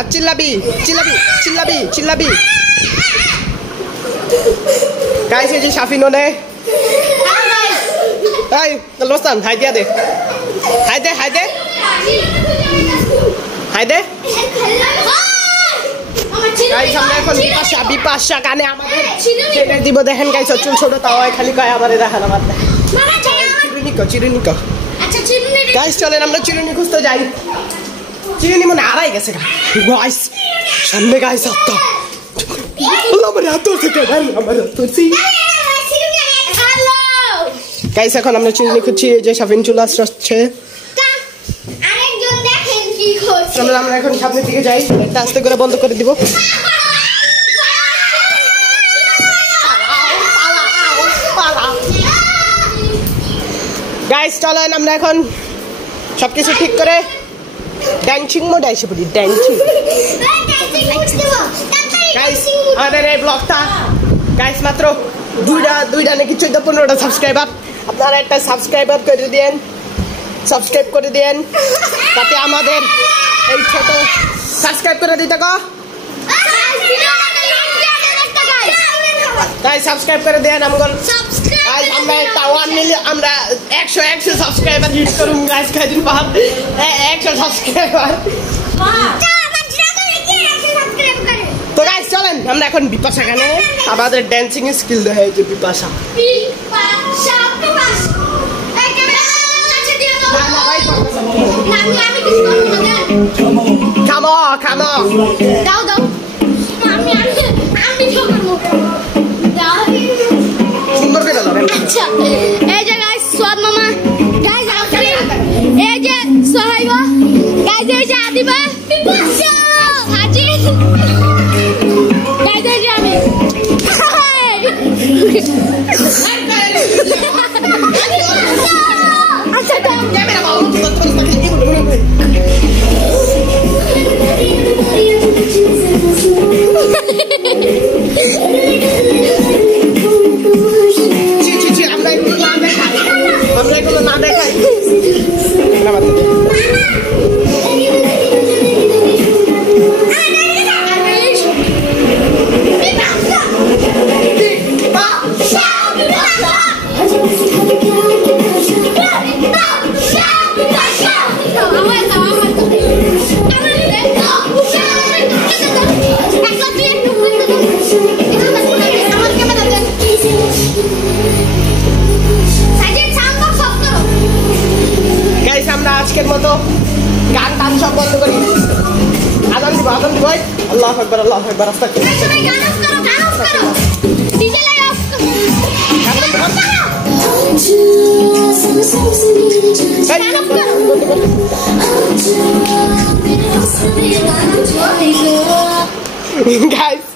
আর চিল্লাবি চিল্লাবি চিল্লাবি চিল্লাবি guys এই যে Shafin one এই লস্তান হাই দিয়া দে হাই দে হাই দে হাই দে গাইস আমরা এখন বিপাশা কানে আমাদের ছেড়ে দিব দেখেন গাইস চুল ছোট তাও খালি কয় আমারে দেখেন আমার চিরুনি আচ্ছা চিরুনি গাইস চলেন আমরা চিরুনি খুঁজতে যাই চিরুনি মনে আড়াই গেছে গাইস সামনে গাইস আত্মা আল্লাহ আমার হাত থেকে ভাই আমার তুলসি হ্যালো গাইস এখন আমরা চিরুনি খুঁজছি যে শাফিন চুল আসছে আরেকজন দেখেন কি করছে চলেন আমরা এখন সামনের দিকে যাই এটা আস্তে করে বন্ধ করে দিব গাইস চলেন আমরা এখন সবকিছু ঠিক করে ড্যান্সিং মোডে এসে পড়ি ড্যান্সিং গাইস আমাদের এই ব্লগটা গাইস মাত্র দুইটা নাকি 14-15টা সাবস্ক্রাইবার আপনারা একটা সাবস্ক্রাইব করে দিয়েন তাতে আমাদের এই ছোট সাবস্ক্রাইব করে দিতে গো গাইস সাবস্ক্রাইব করে দেন আমগল গাইস আমরা একটা 1 মিলিয়ন আমরা 100 সাবস্ক্রাইবার হিট করুম গাইস কয়দিন বাদ 100 সাবস্ক্রাইবার তো গাইস চলেন আমরা এখন বিপাশা গানে আমাদের ডান্সিং স্কিল দেখাই যে বিপাশা Come on দাও আমি সুন্দর করে দাও আচ্ছা এই যে গাইস সোয়াদ মামা গাইস আফরিন এই যে সোহাইবা গাইস এই যে আদিবা বিপাশা হাজি গাইস এই যে আমি আচ্ছা তো ক্যামেরা বাবু আজকের মতো গান টান সব বন্ধ করি আজান দিব আল্লাহু আকবার আস্তাগফিরুল্লাহ সবাই গান অফ করো ডিজে লাই অফ করো গাইস